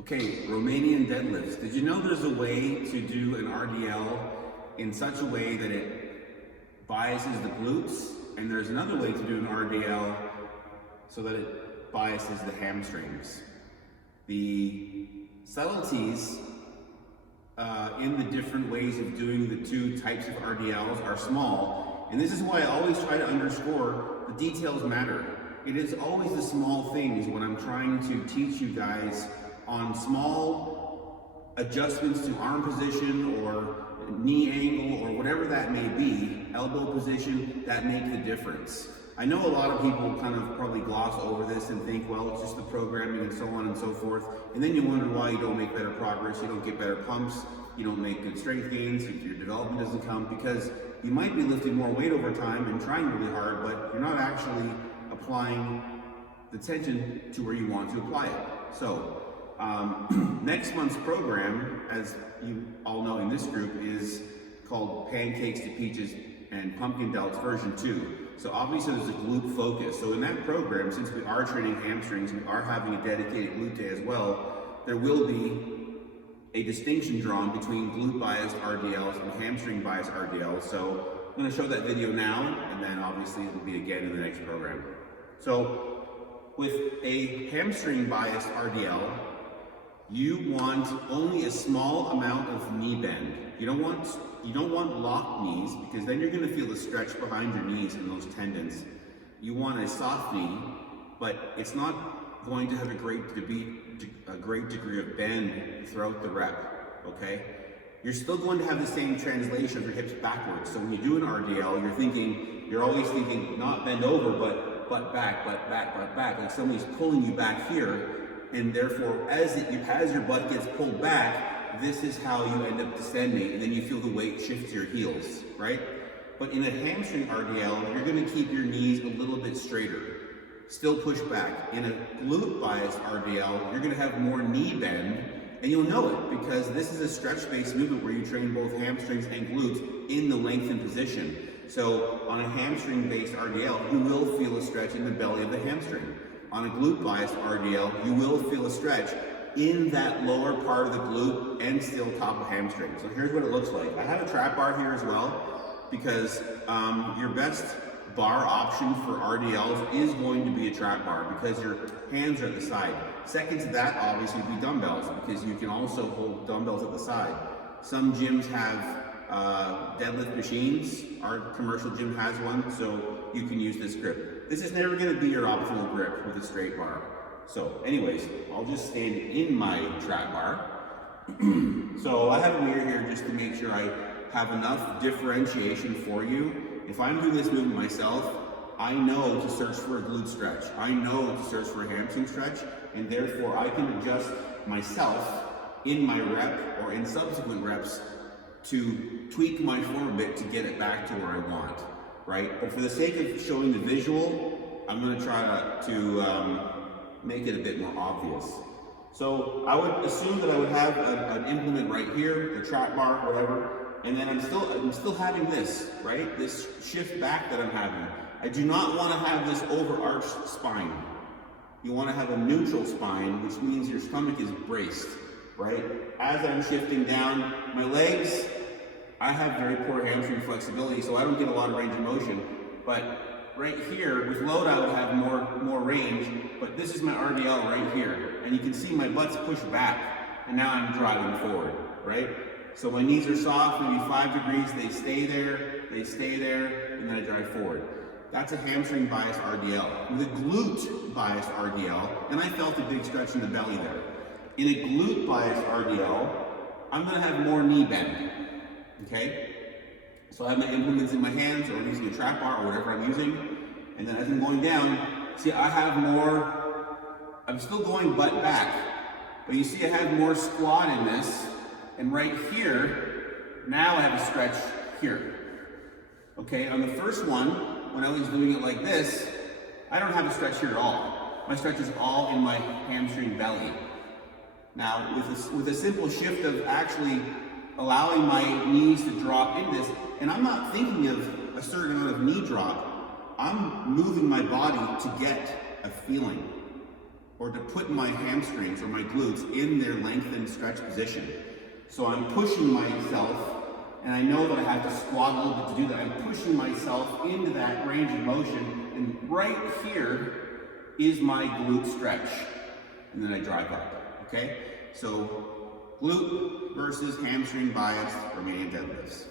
Okay, Romanian deadlifts. Did you know there's a way to do an RDL in such a way that it biases the glutes? And there's another way to do an RDL so that it biases the hamstrings. The subtleties in the different ways of doing the two types of RDLs are small. And this is why I always try to underscore the details matter. It is always the small things when I'm trying to teach you guys on small adjustments to arm position or knee angle or whatever that may be, elbow position, that make the difference. I know a lot of people kind of probably gloss over this and think, well, it's just the programming and so on and so forth. And then you wonder why you don't make better progress, you don't get better pumps, you don't make good strength gains, your development doesn't come, because you might be lifting more weight over time and trying really hard, but you're not actually applying the tension to where you want to apply it. So, next month's program, as you all know in this group, is called Pancakes to Peaches and Pumpkin Delts version 2. So obviously there's a glute focus. So in that program, since we are training hamstrings, we are having a dedicated glute day as well, there will be a distinction drawn between glute-biased RDLs and hamstring-biased RDLs. So I'm going to show that video now, and then obviously it will be again in the next program. So with a hamstring-biased RDL, you want only a small amount of knee bend. You don't want locked knees, because then you're going to feel the stretch behind your knees and those tendons. You want a soft knee, but it's not going to have a great degree of bend throughout the rep, okay? You're still going to have the same translation of your hips backwards. So when you do an RDL, you're always thinking not bend over, but butt back, like somebody's pulling you back here. And therefore, as your butt gets pulled back, this is how you end up descending, and then you feel the weight shift to your heels, right? But in a hamstring RDL, you're going to keep your knees a little bit straighter, still push back. In a glute-biased RDL, you're going to have more knee bend, and you'll know it because this is a stretch-based movement where you train both hamstrings and glutes in the lengthened position. So on a hamstring-based RDL, you will feel a stretch in the belly of the hamstring. On a glute-biased RDL, you will feel a stretch in that lower part of the glute and still top of hamstring. So here's what it looks like. I have a trap bar here as well, because your best bar option for RDLs is going to be a trap bar, because your hands are at the side. Second to that, obviously, would be dumbbells, because you can also hold dumbbells at the side. Some gyms have deadlift machines. Our commercial gym has one, so you can use this grip. This is never going to be your optimal grip with a straight bar. So anyways, I'll just stand in my trap bar. So I have a mirror here just to make sure I have enough differentiation for you. If I'm doing this movement myself, I know to search for a glute stretch. I know to search for a hamstring stretch, and therefore I can adjust myself in my rep or in subsequent reps to tweak my form a bit to get it back to where I want, right? But for the sake of showing the visual, I'm going to try to make it a bit more obvious. So I would assume that I would have an implement right here, the trap bar, whatever, and then I'm still having this, right? This shift back that I'm having. I do not want to have this overarched spine. You want to have a neutral spine, which means your stomach is braced, right? As I'm shifting down my legs, I have very poor hamstring flexibility, so I don't get a lot of range of motion. But right here, with load, I would have more range, but this is my RDL right here. And you can see my butt's pushed back, and now I'm driving forward, right? So my knees are soft, maybe 5 degrees, they stay there, and then I drive forward. That's a hamstring-biased RDL. With a glute-biased RDL, and I felt a big stretch in the belly there. In a glute-biased RDL, I'm gonna have more knee bend, okay? So I have my implements in my hands, or I'm using a trap bar, or whatever I'm using, and then as I'm going down, see I have more, I'm still going butt back, but you see I have more squat in this, and right here, now I have a stretch here. Okay, on the first one, when I was doing it like this, I don't have a stretch here at all. My stretch is all in my hamstring belly. Now, with a simple shift of actually allowing my knees to drop in this, and I'm not thinking of a certain amount of knee drop, I'm moving my body to get a feeling. or to put my hamstrings or my glutes in their lengthened stretch position. So I'm pushing myself, and I know that I have to squat a little bit to do that. I'm pushing myself into that range of motion, and right here is my glute stretch. And then I drive up, okay? So glute versus hamstring biased Romanian deadlifts.